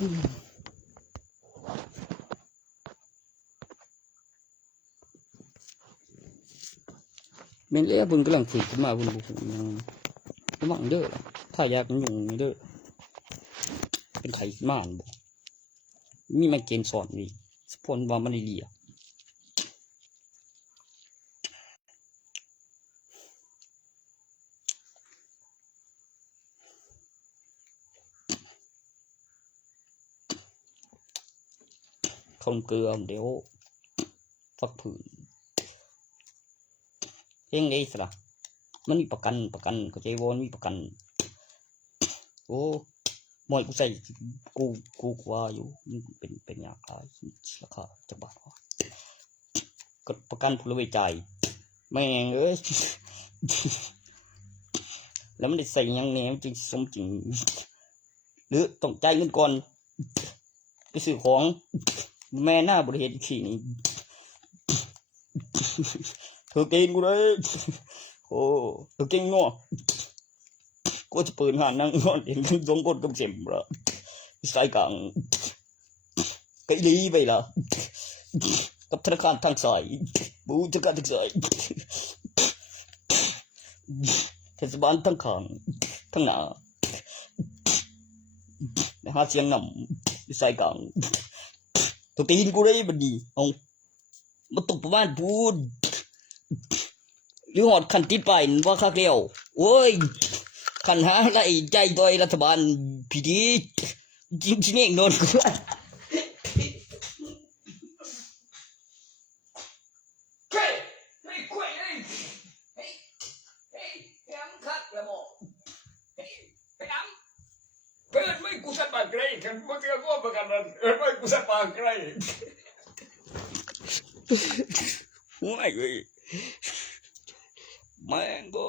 เมนเล่บุญกำลังฝึกขึ้นมาบุญบุญยังระวังเด้อถ้ายากมันยุ่งเด้อเป็นไข่ขึ้นมาบ่มีมาเกณฑ์สอนนี่สปอนว่ามันดีอ่ะคนเกลือเดี๋ยวฟักผืนเองได้สิล่ะมันมีประกันก็ใจวอนมีประกันโอ้มอยกูใส่กูกว่าอยู่เป็นยาคาราคาจักบาทก็ประกันพลเวใจแม่งเอ้ยแล้วมันได้ใส่ยังแนวจริงสมจริงหรือต้องจ่ายเงินก่อนไปซื้อของแม่หน้าบริเหตุขี้นี่เธอเก่งกูเลยโอ้เธอเก่งง้อก็จะเปิดงานนั่งงอนเห็นกันสองคนกับเสียมละใส่กลางไกลีไปละกับธนาคารทางสายบูธนาคารทางสายเทศบาลทั้งข้างทั้งหน้าหาเสียงนำใส่กลางตัวตีนกูได้บัดดีเอามาตกประมาณพูดหรือหอดขันติดไปว่าข้าเกลียวโอ้ยขันหาไรใจโดยรัฐบาลพีดีจริงๆเองโดนกูเปิดไม่กูสปาเกรย์กันเมื่อกี้ก็ประกันนั้นไม่กูสปาเกรย์ไม่เลยแม่งก็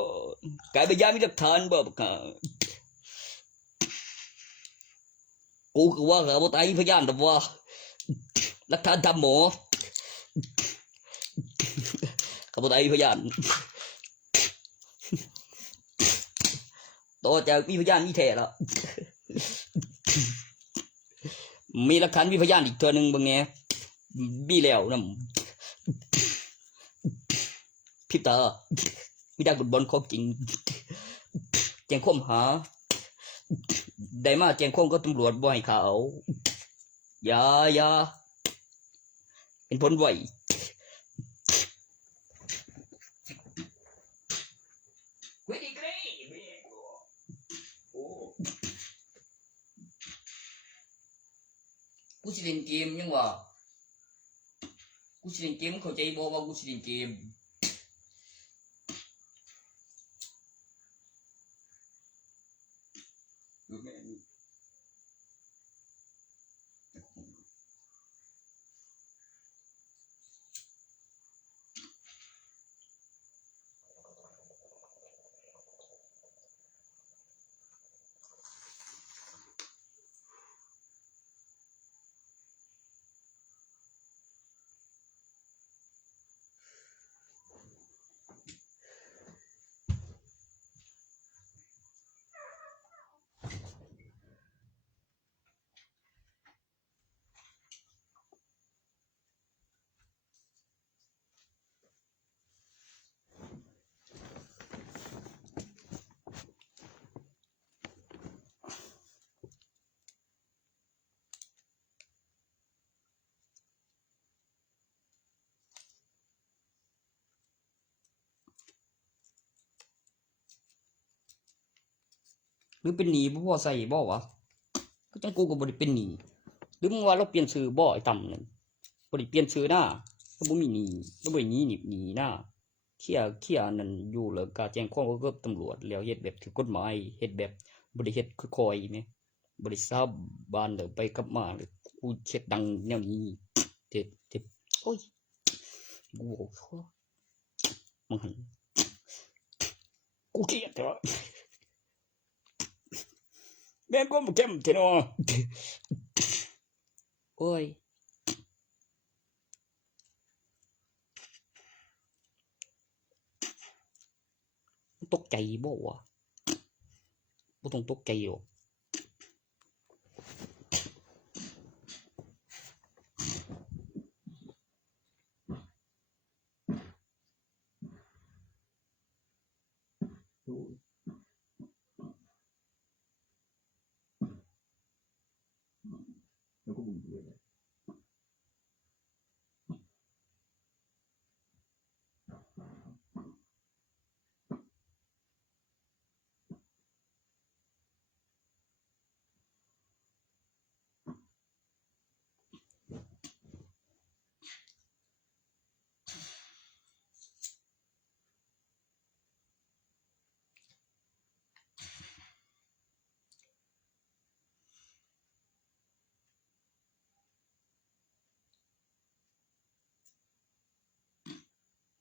กลายเป็นยามีหลักฐานแบบกูคือว่าเขาตายพยานแต่ว่าหลักฐานทำหมอเขาตายพยานต่อจากมีพยานมีแท้แล้วมีหลักฐานมีพยานอีกตัวหนึ่งบางแง่มีแล้วนะพิบตามีได้กดบอลครบจริงแจ้งข้อหาได้มาแจ้งข้อก็ตำรวจบ่ให้เขาอย่าเป็นผลไหวกูสิเล่นเกมยังวะกูสิเล่นเกมเข้าใจบ่ว่ากูสิเล่นเกมหรือเป็นหนีบ่พอใส่บ่วะก็จังกูก็บ่ได้เป็นหนีหรือมึงว่าเราเปลี่ยนชื่อบ่ไอ้ต่ำนั่นบ่ได้เปลี่ยนชื่อหน้าแล้วบ่มีหนีแล้วบ่ได้หนีหน้าเคลียร์นั่นอยู่แล้วก็แจ้งความกับตำรวจแล้วเฮ็ดแบบถูกกฎหมายเฮ็ดแบบบ่ได้เฮ็ดค่อยๆแม่บ่ได้สาบานแล้วไปกลับมาเลยกูเฮ็ดดังแนวนี้เจ็บโอ้ยกูบอกมึงหันกูเครียดแต่ว่าแม่ก็มาเข้มเทนอโอ้ยตกใจบ่วะบ่ต้องตกใจหรอก ดูแล้วก็บุญด้วยนะ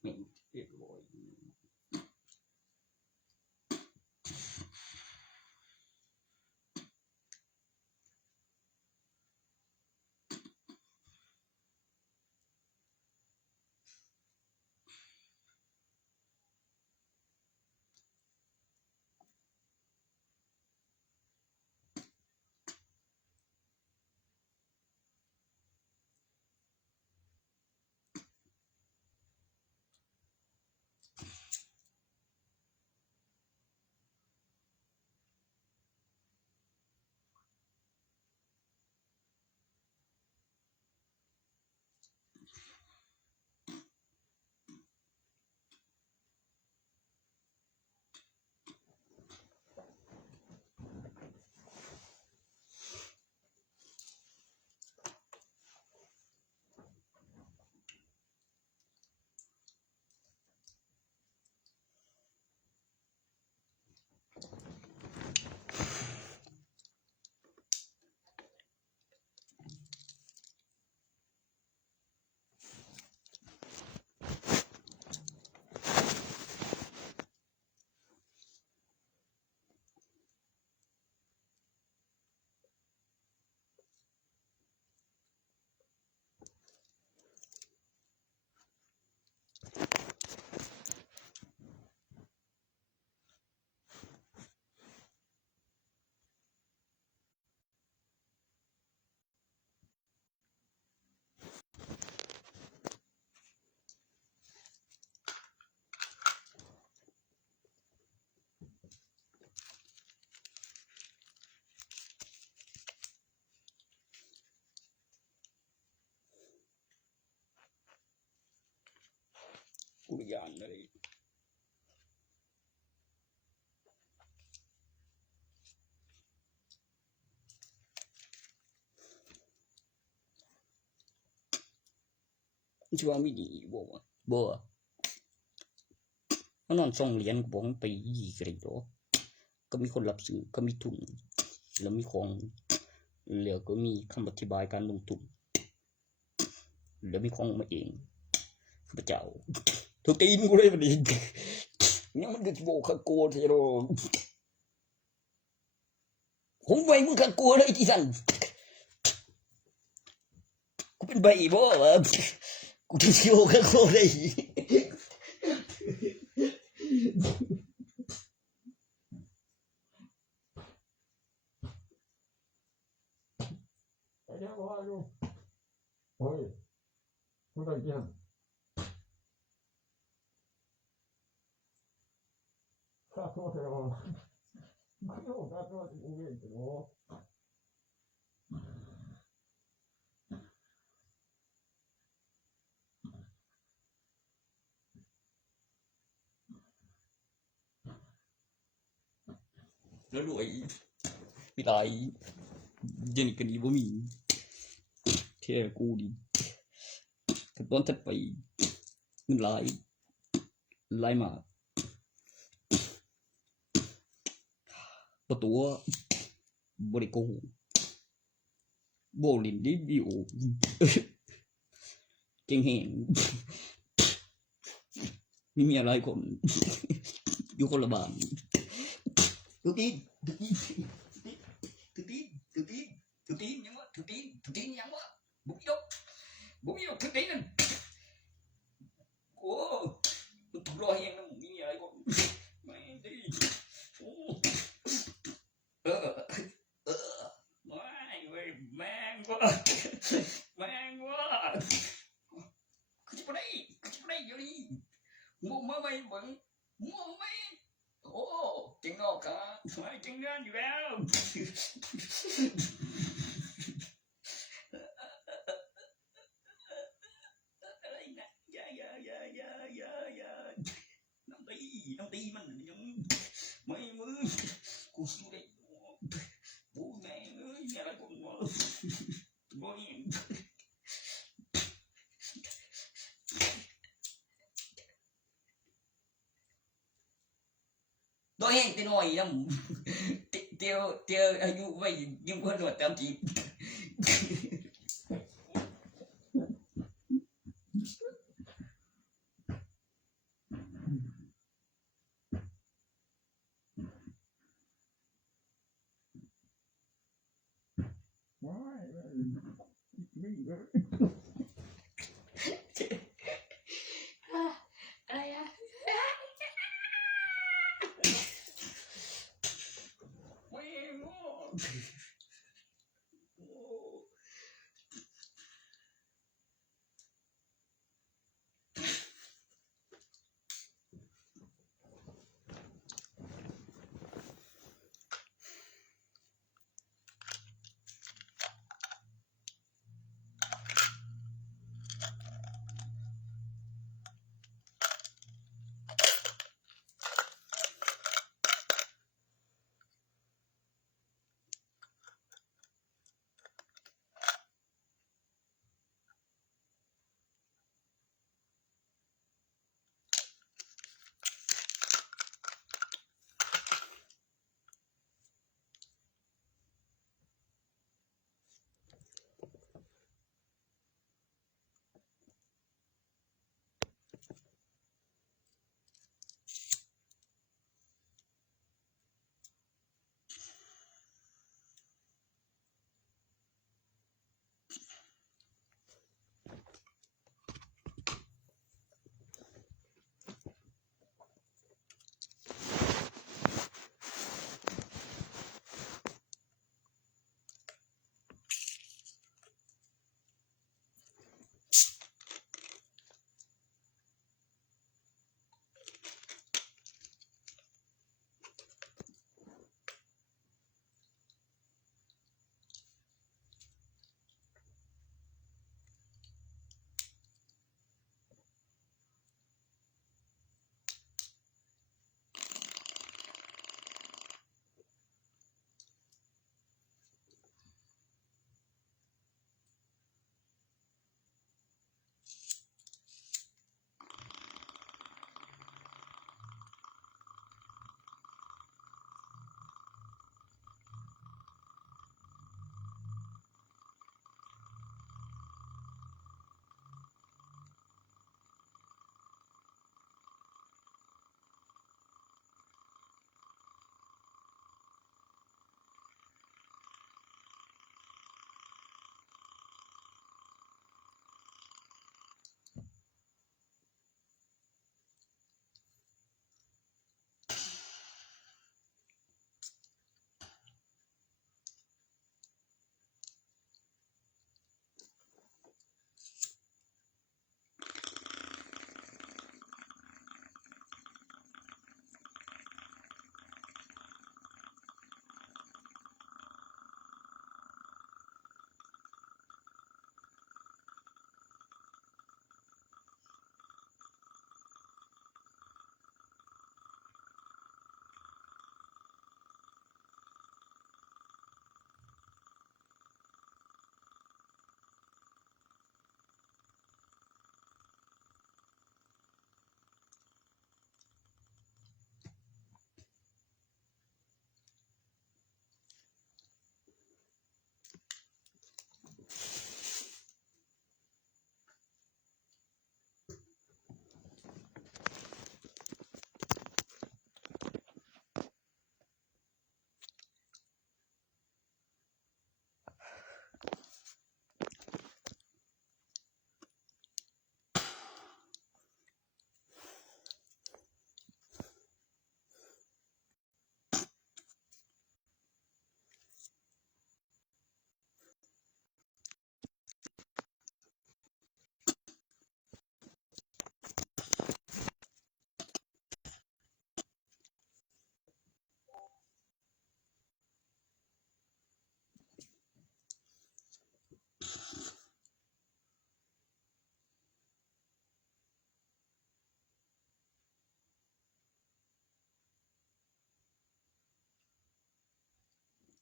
แม่งเรียบร้อยกูย่านเลยชื่อว่ามีดีบ่วะบ่มันนอนส่งเหรียญกูบอกไปยีกระโดก็มีคนรับซื้อก็มีทุนแล้วมีของแล้วก็มีคำอธิบายการลงทุนแล้วมีของมาเองพระเจ้าทุกตีนกูเลยบัดนี้ยังมันก็สิบอกคักโกเทโรผมไว้มึงคักโกเลยที่สั่นกูเป็นใบบ่วะกูจะสิบอกคักโกได้เดี๋ยวว่าอยู่โอ้ยคุณได้ยังข้าโทษแล้วไม่รู้ข้าโทษอีกนิดเดียวแล้วรวยมีหลายเจนี่ก็ดีบ่มีแท้กูดีแต่ตอนถัดไปมันหลายมากประตูบ่ได้โกหกบ่เล่นดีโอเก่งแฮงมีเมียหลายคนอยู่คนละบ้านทุกทียังวะทุกทียังวะบุกยกทุกทีนั่นโอ้มันถูกรอแฮงนะมีอะไรก็ไม่ดีโอ้ไม่เว้ยแม่งวะคือจะไปได้อยู่นี่มัวมาไว้เบิ่งมัวไว้โอ้ โอ้เก่งนอกครับไม่เก่งเงินอยู่แล้วอะไรนะอย่าน้ำตีมันยังไม่มึงกูสู้ได้ปูแม่เอ้ยเนี่ยอะไรกูบ่บ่ยิงตัวเองตีน้อยนำเตียวอายุไว้ยิ่งกว่าหนวดตามทีว้ายนี่ก็ อะไรอ่ะไม่งอ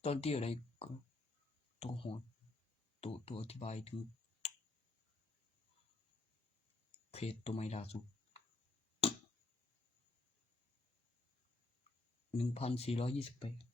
อนที่อะไรก็ตัวหอตัวอธิบายถึงเพจตัวใหม่ล่าสุด 1428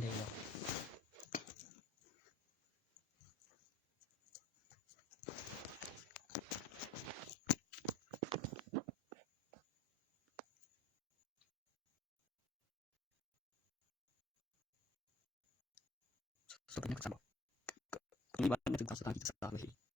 ได้แล้วสเป็นนักศึกษามีบัตรนักศึกษาสถานศึกษาเลย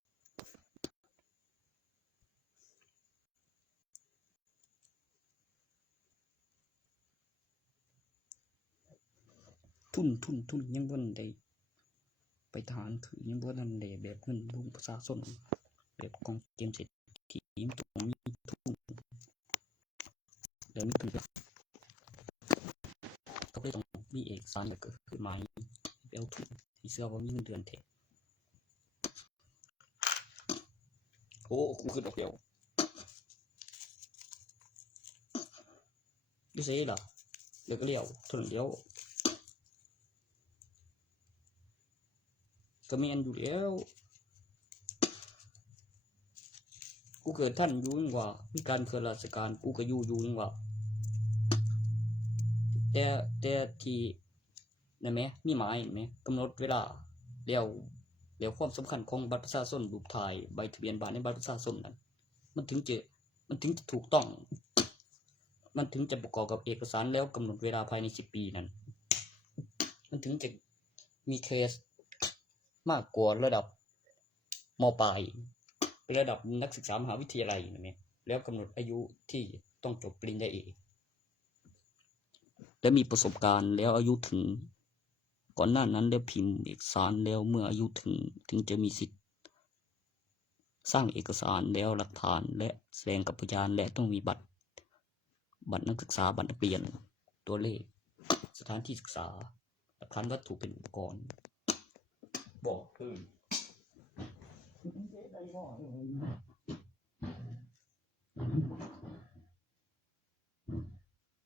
ทุนยังบ่ได้ไปทหารถือยังบ่ทันได้แบบเงินบุญประชาชนแบบของเกมเศรษฐีต้องมีทุนแล้วมีทุนก็เลยต้องมีเอกสารแบบคือหมายไปเอาทุนที่เชื่อว่ามีเงินเดือนแท้โอ้กูขึ้นออกแล้วดิเซ่ล่ะเลิกแล้วทุนเดียวก็มีอันอยู่แล้วกูเกิดท่านอยู่นี่ว่ามีการเคลื่อนราชการกูก็อยู่นี่ว่าแต่ที่นั่นแหมมีหมายแหมกำหนดเวลาแล้วความสำคัญของบัตรประชาชนรูปถ่ายใบทะเบียนบ้านในบัตรประชาชนนั้นมันถึงจะถูกต้องมันถึงจะประกอบกับเอกสารแล้วกำหนดเวลาภายใน10ปีนั้นมันถึงจะมีเคสมากกว่าระดับม.ปลายเป็นระดับนักศึกษามหาวิทยาลัยนั่นแหละแล้วกำหนดอายุที่ต้องจบปริญญาเอกและมีประสบการณ์แล้วอายุถึงก่อนหน้านั้นได้พิมพ์เอกสารแล้วเมื่ออายุถึงจะมีสิทธิ์สร้างเอกสารแล้วหลักฐานและแสดงกับพยานและต้องมีบัตรนักศึกษาบัตรนักเรียนตัวเลขสถานที่ศึกษาหลักฐานวัตถุเป็นอุปกรณ์บอกได้บ่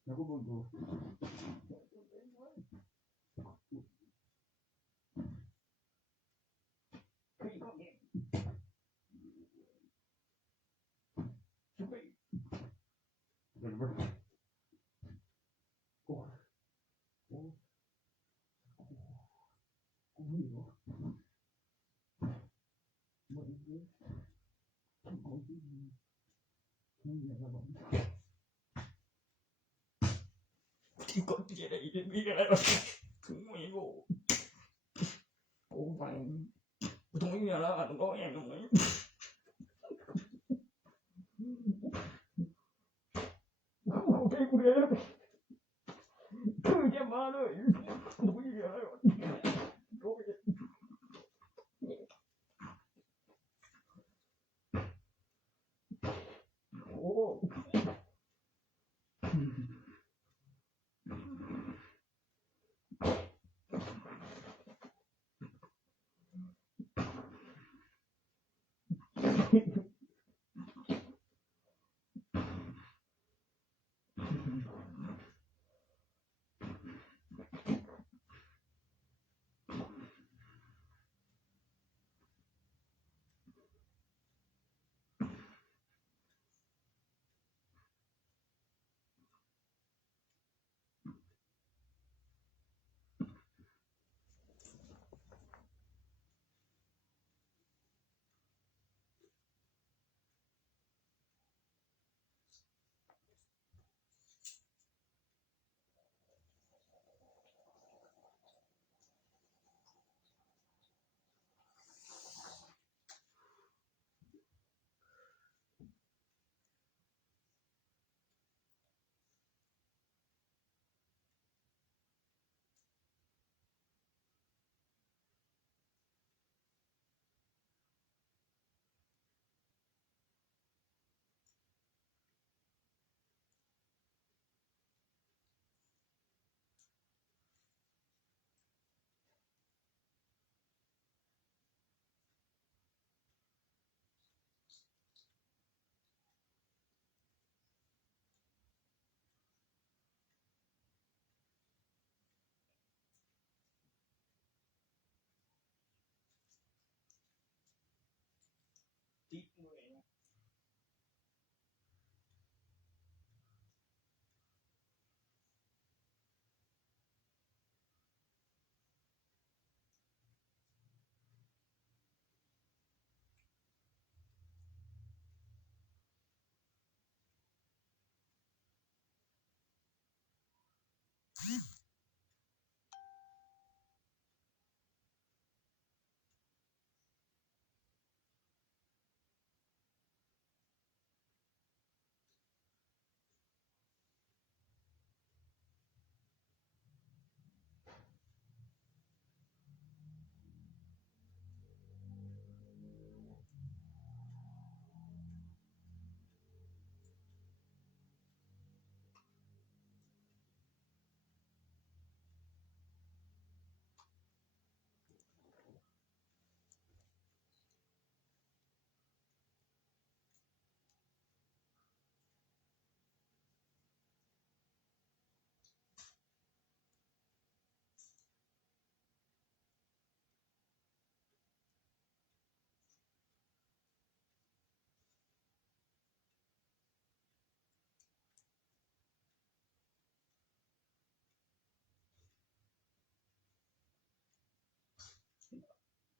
แล้วก็บ่ดูที่กดจะได้มีอะไรถึงไม่รู้โอ้ฟังตรงนี้แล้วตรงก็ยังตรงนี้โอเคกูเรียนคือจะมาเลยตรงนี้อะไรโอ้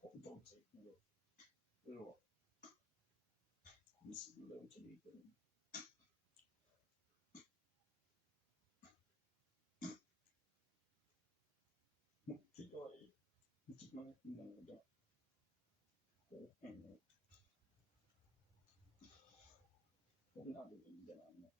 ผมต้องเช็คด้วยว่ามีสิ่งเริ่มจะดีขึ้นมุกคิดว่าคิดมากมันจะโอ้แห่งผมน่าจะเป็นอย่างนั้น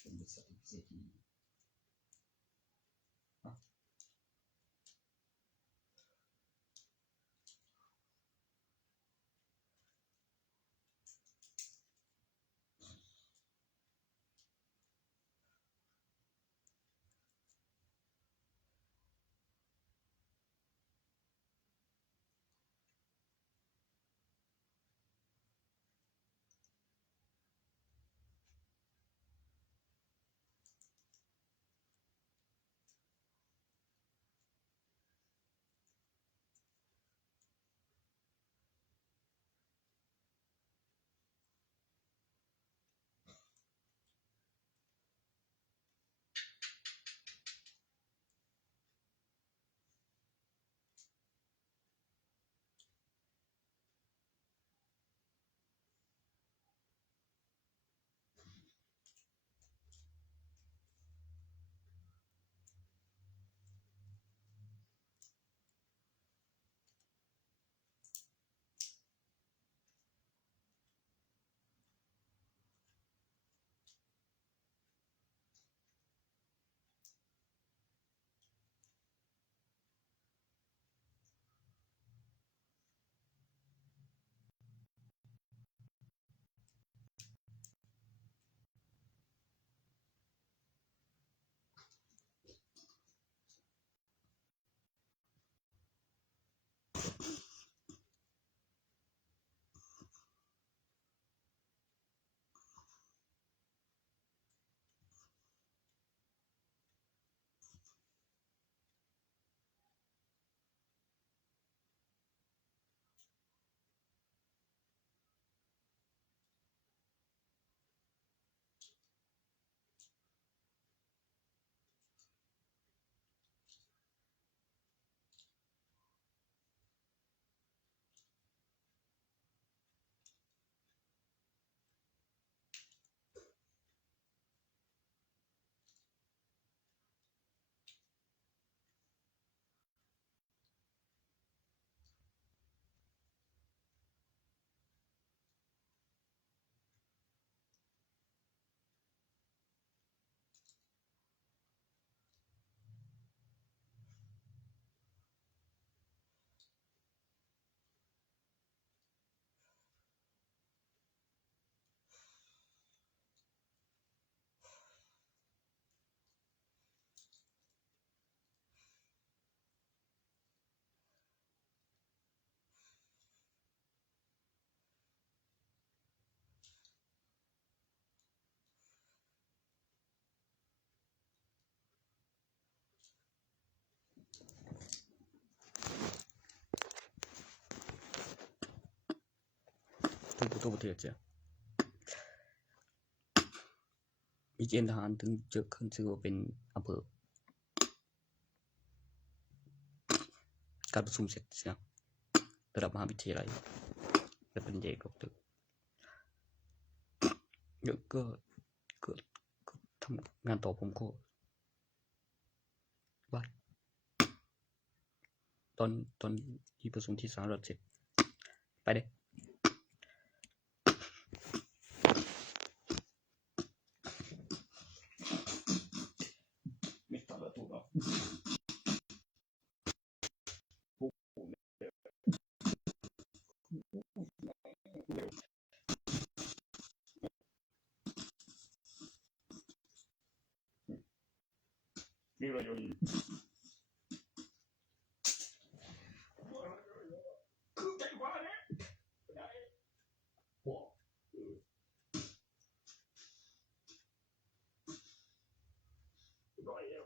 เป็นบริษัทพิเศษที่ ถึงตัวประเทศเสียมีเกณฑ์ทหารถึงจะขึ้นชื่อว่าเป็นอำเภอการประชุมเสร็จเสียระดับมหาวิทยาลัยและปริญญาเอกด็อกเตอร์ก็ทำงานต่อผมก็บายตอนที่ประชุมที่สหรัฐเสร็จไปเด้ไม่ตัดละถูกเนาะมีอะไรอยู่คือใจว่าเนี่ยได้โอ้ร้อยแล้ว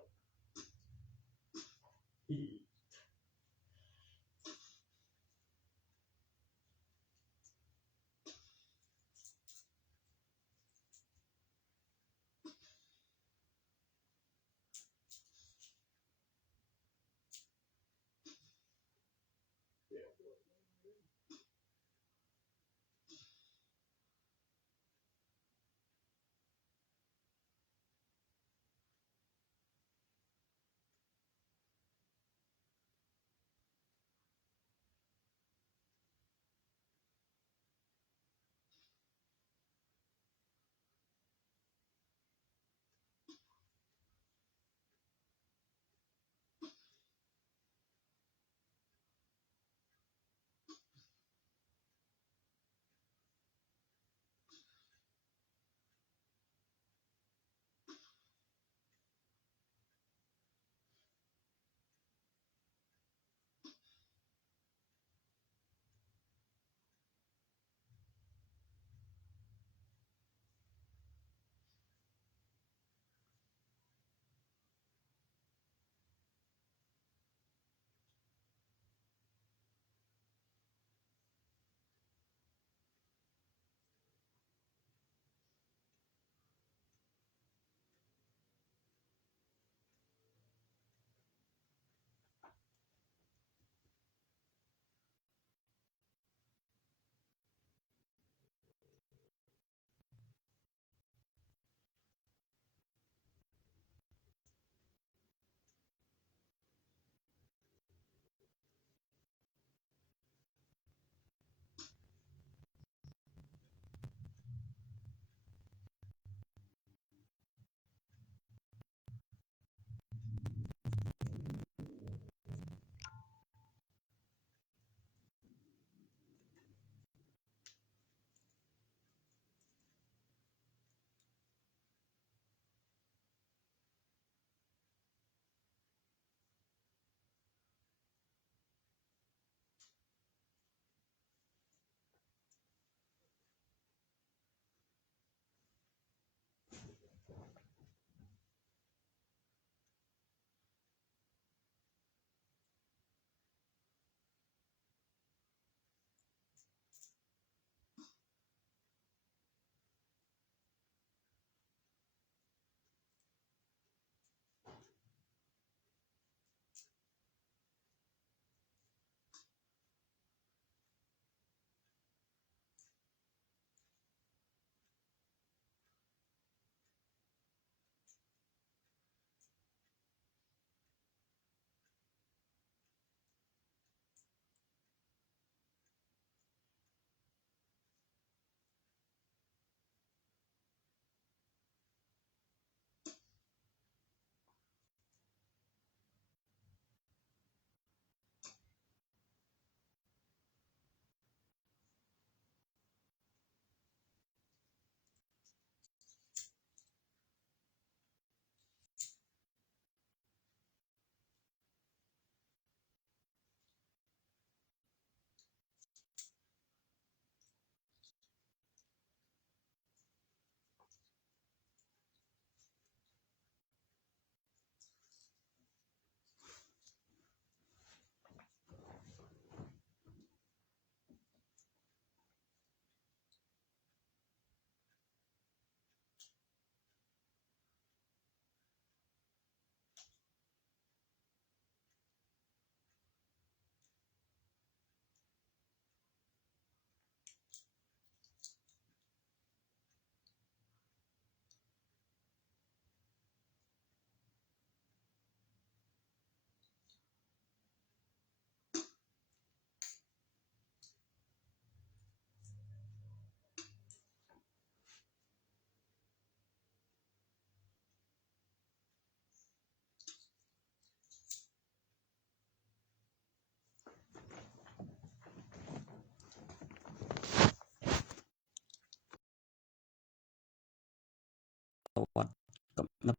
วรรษกับนับ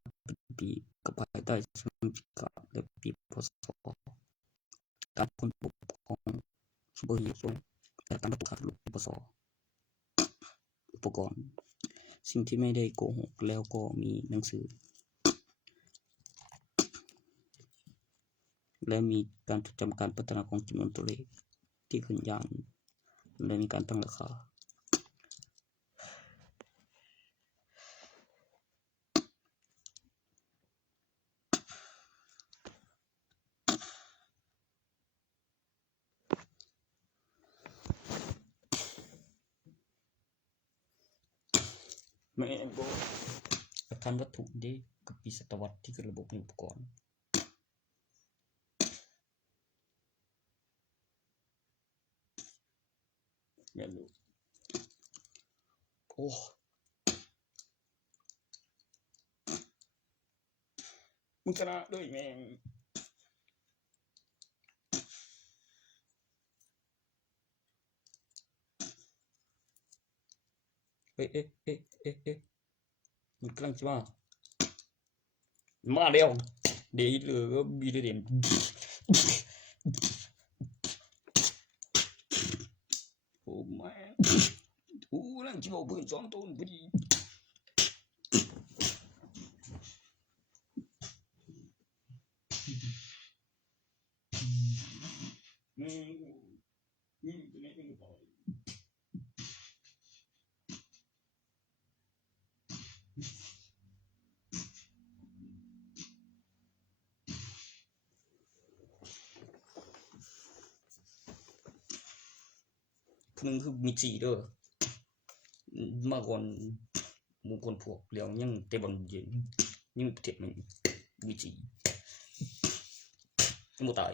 ปีกับภายใต้สมาชิกและปีพศการค้นพบของซูเปอร์ฮีโร่และการประกาศลูกปีพศอุปกรณ์สิ่งที่ไม่ได้โกหกแล้วก็มีหนังสือและมีการจดจำการพัฒนาของจำนวนตัวเลขที่ขึ้นอย่างและมีการตั้งราคาแม่นบ่ประธานวัตถุเด้กับปีศตวรรษที่คือระบบอุปกรณ์แม่นบ่โอ้มึงชนะด้วยแม่งเอ๊ะมันกำลังจะมาแล้วเดี๋ยวเหลือบีเด่นโอ้แม่โอ้ลังจะบอกเพิ่น2ต้นพอดีคนนึงคือมี4เด้อมาก่อนหมู่คนพวกแล้วยังเตะบอลอยู่ยังประเทศมันมี4บ่ตาย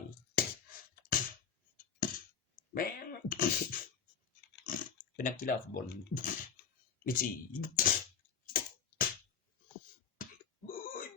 แม่งเป็นนักกีฬาฟุตบอลมี4บุย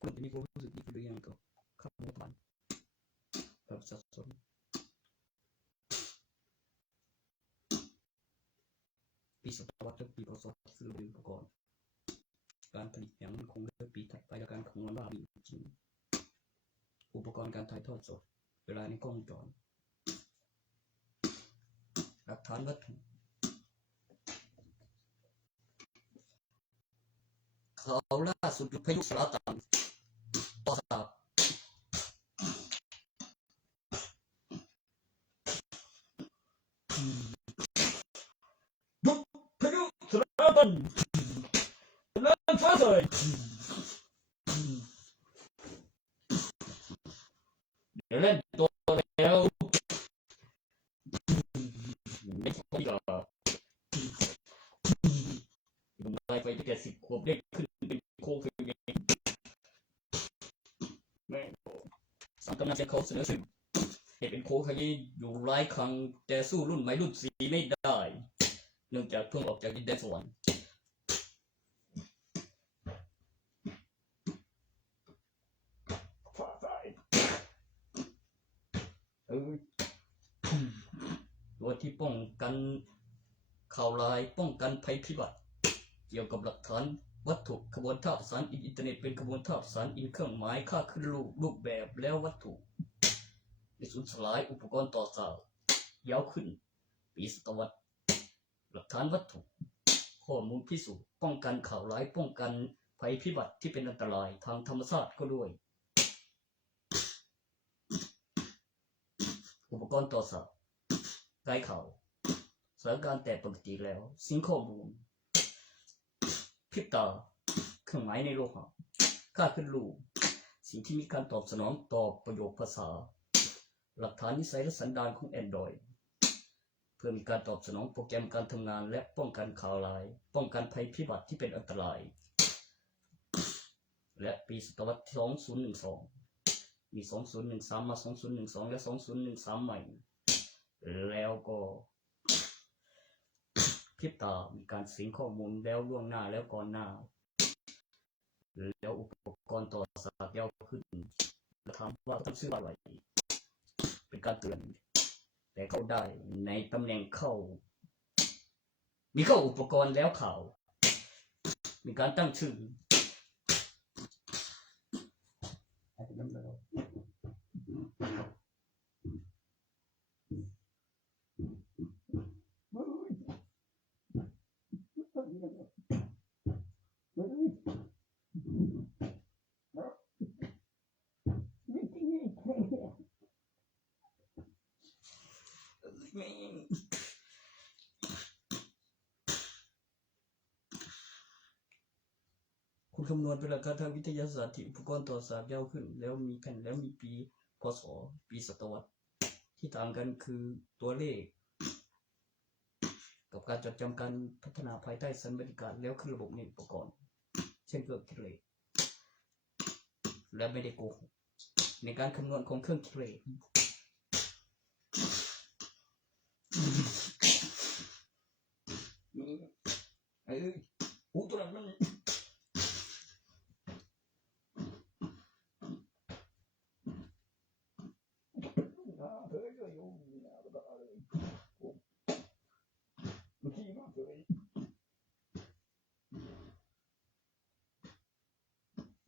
คนจะมีความรู้สึกดีขึ้นหรือยังก็ครับรัฐบาลประชาชนปีศตวรรษและปีพศคืออุปกรณ์ การผลิตอย่างมั่นคงในปีถัดไปและการคำนวณว่ามีจริงอุปกรณ์การถ่ายทอดสดเวลาในกล้องวงจรหลักฐานวัตถุข่าวล่าสุดพายุสลาตันต่อสาบพายุสลาตันน้ำฟ้าใสเดี๋ยวเล่นตัวแล้วไม่ใช่ก็ลงไล่ไปตั้งแต่10 ขวบได้ขึ้นเป็นโค้งคือแม่สังกัดนั้นเขาเสนอสิ่งเหตุเป็นโค้งขยี้อยู่หลายครั้งแต่สู้รุ่นใหม่รุ่นสีไม่ได้เนื่องจากเพิ่งออกจากดินแดนสวรรค์ฝ่าสาย ตัวที่ป้องกันข่าวร้ายป้องกันภัยพิบัติเกี่ยวกับหลักฐานวัตถุขบวนท่าสารอินเทอร์เน็ตเป็นขบวนท่าสารอินเครื่องหมายค่าขึ้นรูปแบบแล้ววัตถุในสูญสลายอุปกรณ์ต่อสาวยาวขึ้นปีศตวรรษหลักฐานวัตถุข้อมูลพิสูจน์ป้องกันข่าวร้ายป้องกันภัยพิบัติที่เป็นอันตรายทางธรรมชาติก็ด้วยอุปกรณ์ต่อสาวไกด์ข่าวสถานการณ์แต่ปกติแล้วสิ่งข้อมูลพริบตาเครื่องหมายในโลหะค่าขึ้นรูปสิ่งที่มีการตอบสนองต่อประโยคภาษาหลักฐานนิสัยและสันดานของ Android เพื่อมีการตอบสนองโปรแกรมการทำงานและป้องกันข่าวร้ายป้องกันภัยพิบัติที่เป็นอันตรายและปีศตวรรษ2012มี2013มา2012และ2013ใหม่แล้วก็พริบตามีการสิงข้อมูลแล้วล่วงหน้าแล้วก่อนหน้าแล้วอุปกรณ์ต่อสายยาวขึ้นแล้วถามว่าต้องซื้ออะไรเป็นการเตือนแต่เข้าได้ในตำแหน่งเข้ามีเข้าอุปกรณ์แล้วข่าวมีการตั้งชื่อคุณคำนวณเป็นหลักการทางวิทยาศาสตร์ที่อุปกรณ์ต่อสายยาวขึ้นแล้วมีแผ่นแล้วมีปีพศปีศตวรรษที่ต่างกันคือตัวเลขกับการจดจำการพัฒนาภายใต้สัญบริการแล้วขึ้นระบบในอุปกรณ์เช่นเครื่องคิดเลขและไม่ได้โกหกในการคำนวณของเครื่องคิดเลขตัวนั้นมัน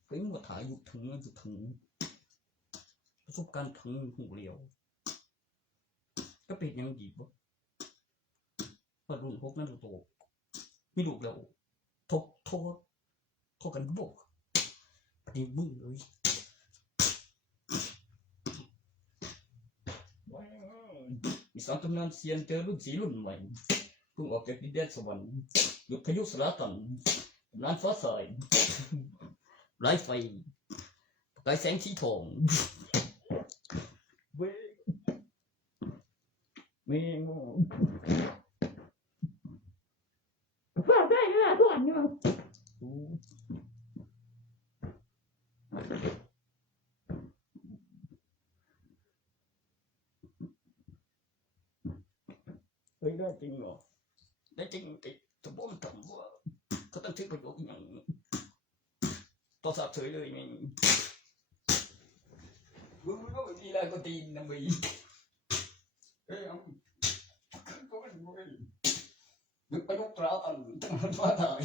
เป็นว่าถ่ายอยู่ถึงประสบการณ์ถึงหูเรียวก็เป็นยังดีบ่ว่ารุ่นพวกนั้นโตไม่ดูแล้วโทษกันบอกปฏิมึงเลยมีสองตำนานเซียนเจอรุ่นสีรุ่นใหม่เพิ่งออกจากดินแดนสวรรค์หยุดพายุสลาตันตำนานฟ้าใสไร้ไฟประกายแสงสีทองไม่ฝากได้นะทุกอันเนี่ยเฮ้ยได้จริงเหรอได้จริงติดสมบูรณ์ทำว่าเขาตั้งชื่อประโยคอย่างต่อสาบเฉยเลยไงมึงก็ไม่มีอะไรก็ตีนนะมึงเฮ้ยก็ไม่รู้มึงไปลุกตราตันจังหวัดว่าตาย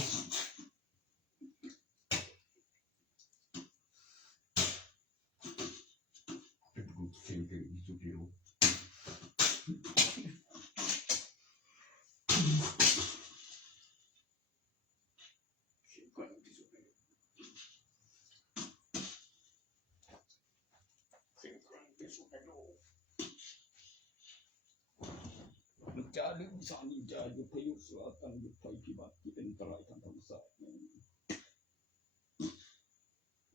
ข็งแกร่งที่สุดในโลกแข็งแกร่งที่สุดในโลกแข็งแกร่งที่สุดในโลกนินจาหรือวิชานินจายุทธยุทธศาสตร์ตั้งยุทธภัยพิบัติที่เป็นอันตรายทางธรรมศาสตร์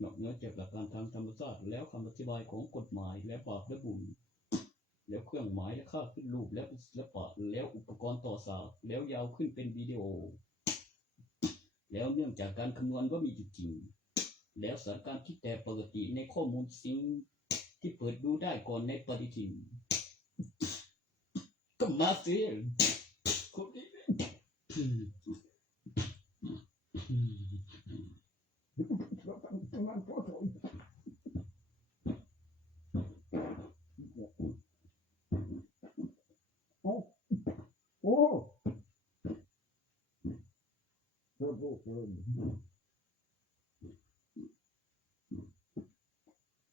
นอกเหนือจากหลักการทางธรรมชาติแล้วคำอธิบายของกฎหมายและบาปและบุญแล้วเครื่องหมายและค่าขึ้นรูปและศิลปะแล้วอุปกรณ์ต่อศาสตร์แล้วยาวขึ้นเป็นวิดีโอแล้วเนื่องจากการคำนวณว่ามีอยู่จริงแล้วสถานการณ์ที่แต่ปกติในข้อมูลสิ่งที่เปิดดูได้ก่อนในปฏิทินก็มาสิคนนี้โอ้เพิ่ม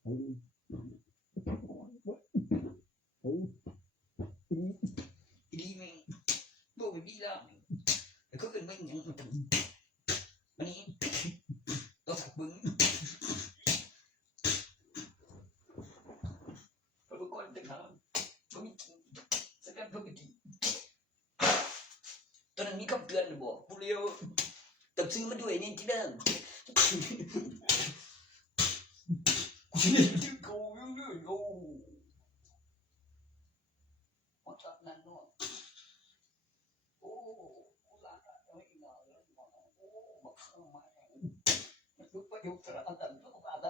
เฮ้ยดีมั้ยบ่ดีแล้วแล้วก็เป็นมึงหยังอันนี้ตัวสักบึงอุปกรณ์ต่างๆบ่มีสักการบ่ดีตอนนั้นมีคำเตือนหรือบ่ผู้เลี้ยวต้องซื้อมาด้วยนี่ที่เดิมกูสิได้กูยังเลื่อนอยู่ว่าจัดนั้นเนาะโอ้ลาดเอาอีกหน่อยแล้วโอ้บักเข้ามามันยุบประยุกต์สารพัดทุกอย่างได้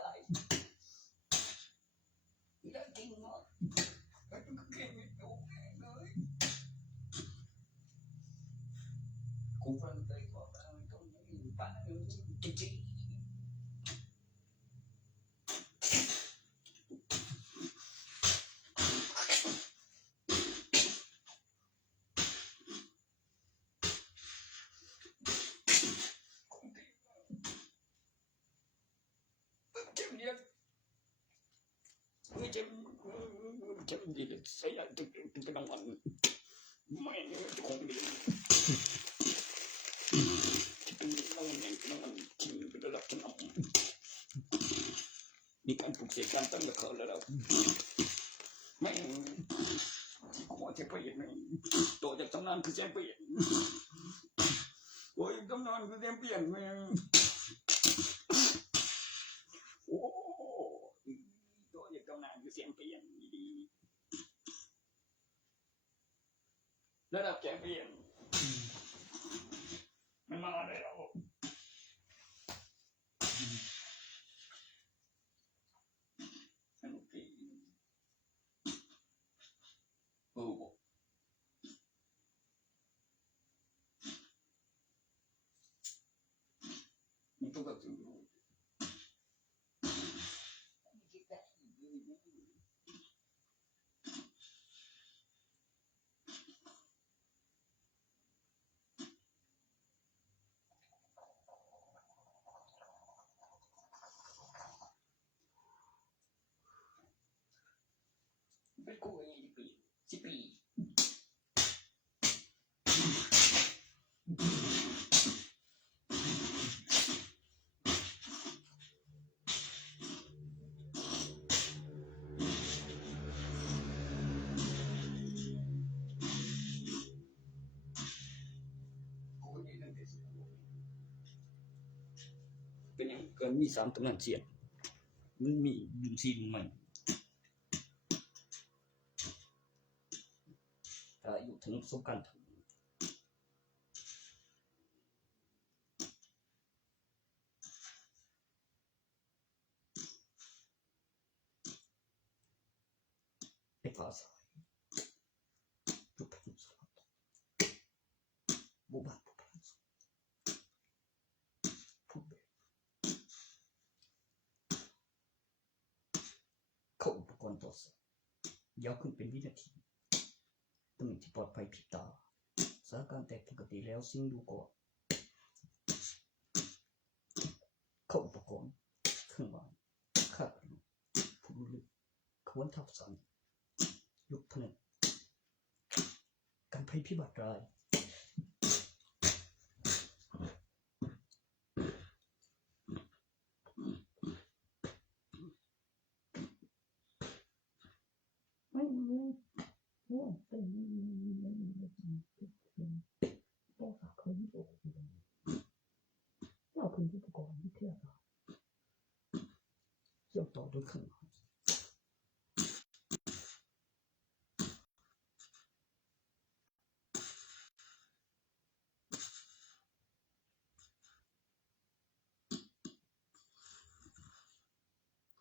นี่ได้จริงเนาะแล้วก็เก่งอยู่เลยกูฟังได้ก็ต้องมีปัญหาจริงๆจะดีใส่ตึกกำลังมันไม่จะคงดีที่ต้องมันทิ้งไประดับน้ำมีการปลุกเสกการตั้งราคาแล้วไม่ขอจะเปลี่ยนตัวจากตำนานคือจะเปลี่ยนโอ้ยตำนานคือจะเปลี่ยนแม่โอ้ตัวจากตำนานคือเสียงเปลี่ยนดีระดับแชมเปี้ยนมันมาแล้วสนุกดีโอ้มันต้องแบบรู้เป็นกูอย่างนี้10 ปีเป็นอย่างเกินมี3ตำนานเสียงมันมียุนซีนใหม่ถ้าอยู่ถึงประสบการณ์ไอ้ภาษาทุกทุกสารบุบาบุบาพูดแบบเข้าอุปกรณ์ต่อสารยาวขึ้นเป็นวินาทีตำแหน่งที่ปลอดภัยผิดตาสถานการณ์แต่ปกติแล้วสิ่งดูก่อนเข้าอุปกรณ์เครื่องหมายคาดผู้ลึกขบวนทับซ้ำ ยุคถนนการภัยพิบัติร้ายเชื่อมต่อด้วยเครื่องหมาย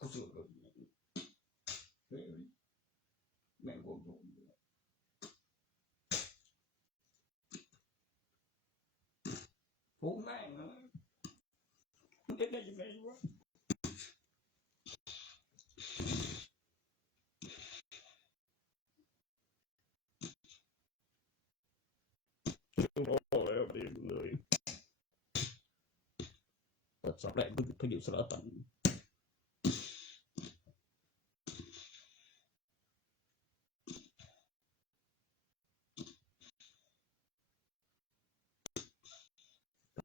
ก็สุดเลยเฮ้ยแม่งโกงโอ้แม่งนะมันเล่นได้ยังไงวะแล้วดีเลยตัดสอบแรกก็พยุสระตัน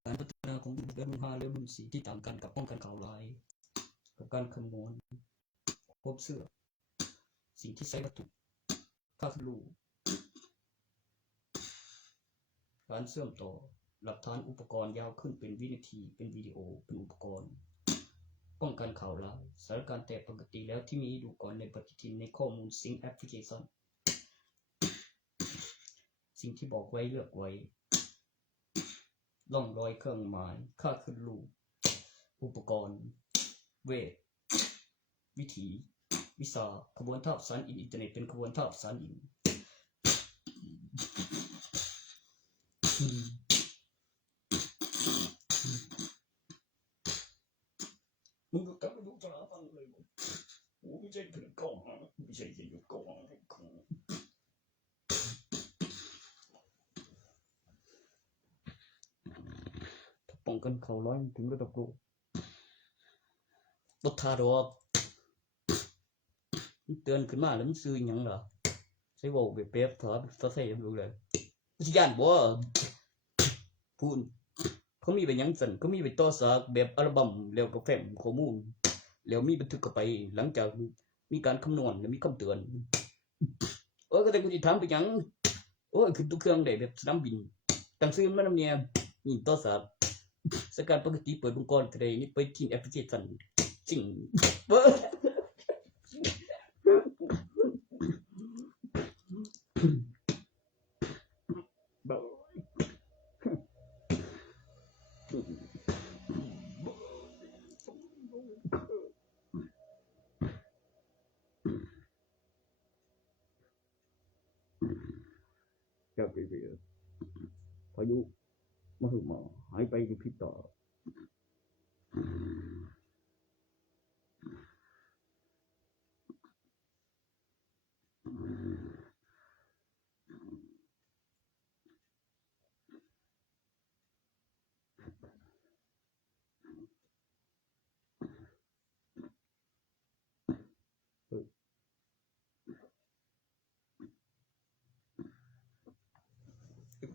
การพัฒนาของรุ่น5และรุ่น4ที่ต่างกันกับป้องกันข่าวร้ายกับการคำนวณพบเสื้อสิ่งที่ใช้วัตถุค่าคลูการเชื่อมต่อหลักฐานอุปกรณ์ยาวขึ้นเป็นวินาทีเป็นวิดีโอเป็นอุปกรณ์ป้องกันข่าวร้ายสถานการณ์แต่ปกติแล้วที่มีดูก่อนในปฏิทินในข้อมูลซิงค์แอปพลิเคชันสิ่งที่บอกไว้เลือกไว้ร่องรอยเครื่องหมายค่าขึ้นรูปอุปกรณ์เวทวิถีวิสาขบวนท่าประสานอินเทอร์เน็ตเป็นขบวนท่าประสานอินมึงก็กลับไปดูสารพันเลยโอ้ไม่ใช่ถึงกองไม่ใช่จะอยู่กองป้องกันข่าวร้ายถึงระดับโลกบ่ทาดอกมันเตือนขึ้นมาแล้วมันซื้อหยังล่ะใช้เว้าแบบแป๊บถอดใส่ดูเลยสิย่านบ่พูนเขามีไปหยังสั่นเขามีไปต่อสากแบบอัลบั้มแล้วก็แฟ้มข้อมูลแล้วมีบันทึกเข้าไปหลังจากมีการคำนวณแล้วมีคำเตือนก็แต่กูสิถามไปหยังโอ้ยขึ้นทุกเครื่องได้แบบสนามบินตั้งซื้อมานำเนี่ยนี่ต่อสากสการปกติเปิดองค์กรก็ได้นี่ไปที่แอปพลิเคชันจริงจากเรื่อยๆพายุมหึมาหายไปในพริบตา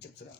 จับสระ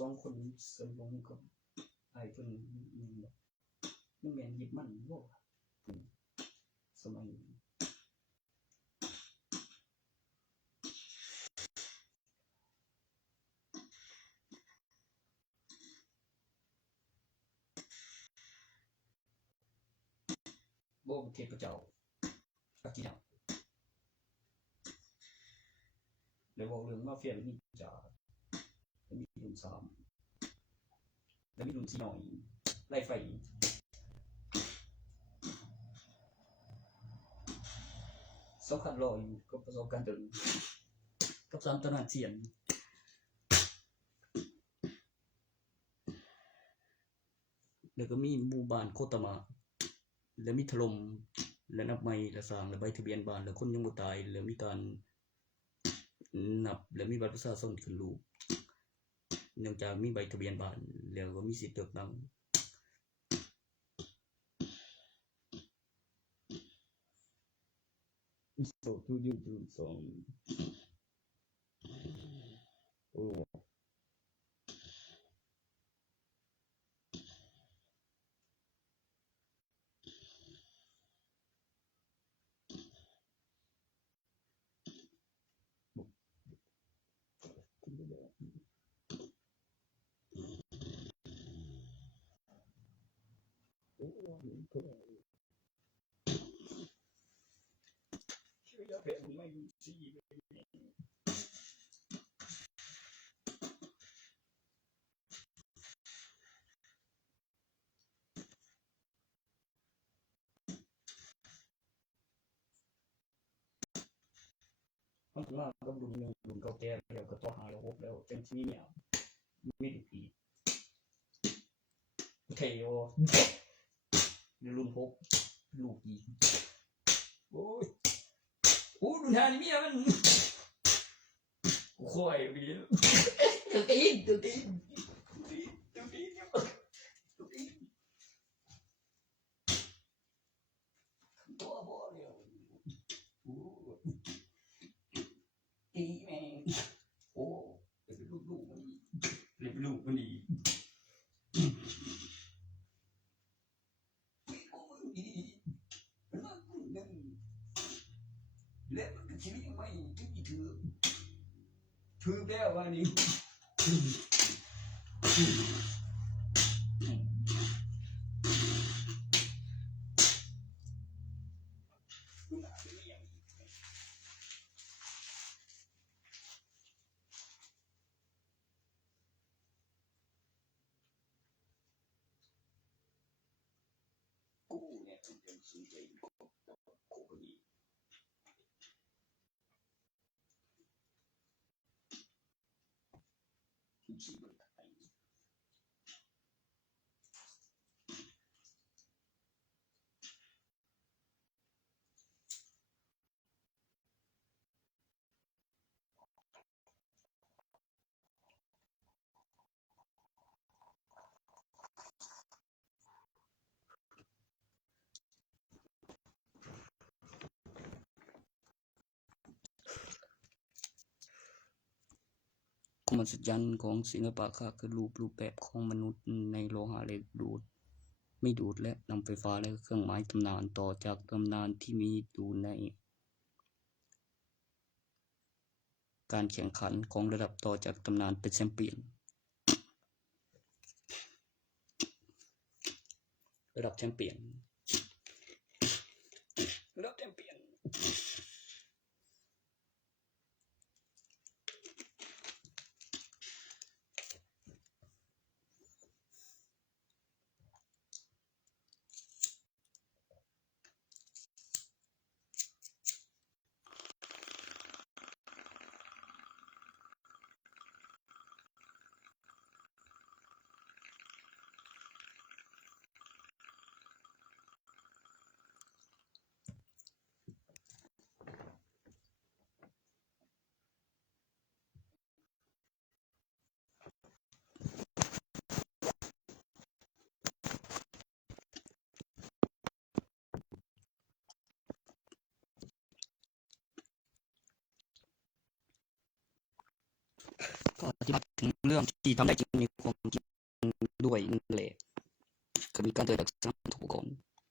สองคนสลงกับไอ้เพิ่นมันแม่นหยิบมันบ่สมัยบ่เทพเจ้าอากินะแล้วบอกเรื่องมาเฟียนินจามีรุ่น3แล้วมีรุ่น4หน่อยไล่ไฟ สำคัญรออยู่กับประสบการณ์ตนกับสามตนาเสียนแล้วก็มีหมู่บ้านโคตมะแล้วมีถล่มและนับใหม่และสร้างและใบทะเบียนบ้านและคนยังบ่ตายแล้วมีการนับและมีบัตรประชาชนขึ้นรูปเนื่องจากมีใบทะเบียนบ้านแล้วก็มีสิทธิ์เลือกตั้งSo to you do some oh ไม่สิมันก็มากับรุ่นนึงรุ่นเก่าแก่แล้วก็ต่อ5แล้ว6แล้วจังซี่เนี่ยมีทุกปีเทโอรุ่น6ลูกอีกโอ้ยโอ้รุ่น5นี่เมียมันกูคอยไปดิตัวตีนตัวบ่แล้วโอ้ตีแม่งโอ้เป็นลูกมันอีกเป็นลูกมันอีกแล้วมันก็ชีวิตไม่ถึงถือแล้วว่านี่กูเนี่ยเป็นสุดใจโคกนี้ชีวิตไทยความมหัศจรรย์ของศิลปะคือรูปแบบของมนุษย์ในโลหะเหล็กดูดไม่ดูดและนำไฟฟ้าและเครื่องหมายตำนานต่อจากตำนานที่มีอยู่ในการแข่งขันของระดับต่อจากตำนานเป็นแชมเปี้ยนระดับแชมเปี้ยนก็อธิบายถึงเรื่องที่ทำได้จริงในความจริงด้วยนั่นแหละก็มีการเตือนจากสังคมก่อน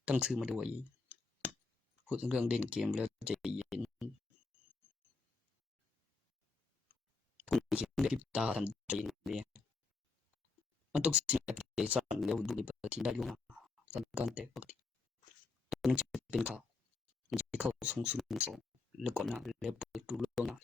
ตั้งชื่อมาด้วยพูดถึงเรื่องเล่นเกมแล้วใจเย็นคุณเขียนแบบตาทันใจเนี่ยมันต้องสิ่งแอปพลิเคชันแล้วดูในปฏิทินได้ล่วงหน้าสถานการณ์แต่ปกติมันจะเป็นข่าวมันจะเข้า202แล้วก่อนหน้าแล้วเปิดดูล่วงหน้า